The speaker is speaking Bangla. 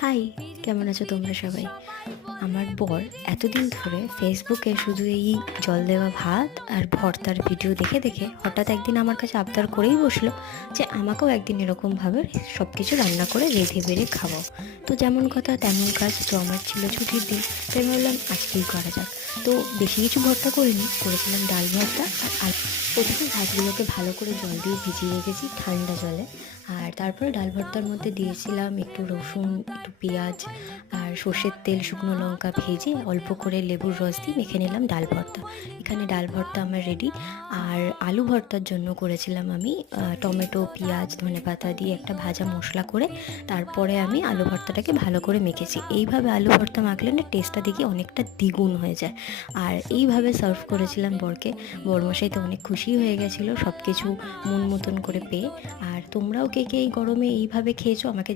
হাই, কেমন আছো তোমরা সবাই? আমার বর এতদিন ধরে ফেসবুকে শুধু এই জল দেওয়া ভাত আর ভর্তার ভিডিও দেখে দেখে হঠাৎ একদিন আমার কাছে আবদার করেই বসলো যে আমাকেও একদিন এরকমভাবে সব কিছু রান্না করে রেঁধে বেড়ে খাওয়াও। তো যেমন কথা তেমন কাজ, তো আমার ছিল ছুটির দিন, তাই ভাবলাম আজকেই করা যাক। তো বেশি কিছু ভর্তা করিনি, করেছিলাম ডাল ভর্তা আর আলু। প্রথমে ভাতগুলোকে ভালো করে জল দিয়ে ভিজিয়ে রেখেছি ঠান্ডা জলে, আর তারপরে ডাল ভর্তার মধ্যে দিয়েছিলাম একটু রসুন, একটু পেঁয়াজ আর সর্ষের তেল, শুকনো লঙ্কা ভেজে অল্প করে লেবুর রস দিয়ে মেখে নিলাম ডাল ভর্তা। এখানে ডাল ভর্তা আমার রেডি। আর আলু ভর্তার জন্য করেছিলাম আমি টমেটো, পেঁয়াজ, ধনেপাতা দিয়ে একটা ভাজা মশলা করে তারপরে আমি আলু ভর্তাটাকে ভালো করে মেখেছি। এইভাবে আলু ভর্তা মাখলে না টেস্টটা দেখি অনেকটা দ্বিগুণ হয়ে যায়। আর এইভাবে সার্ভ করেছিলাম বরকে। বরমশাই তো অনেক খুশি হয়ে গেছিলো সব কিছু মন মতন করে পেয়ে। আর তোমরাও কে কে এই গরমে এইভাবে খেয়েছো আমাকে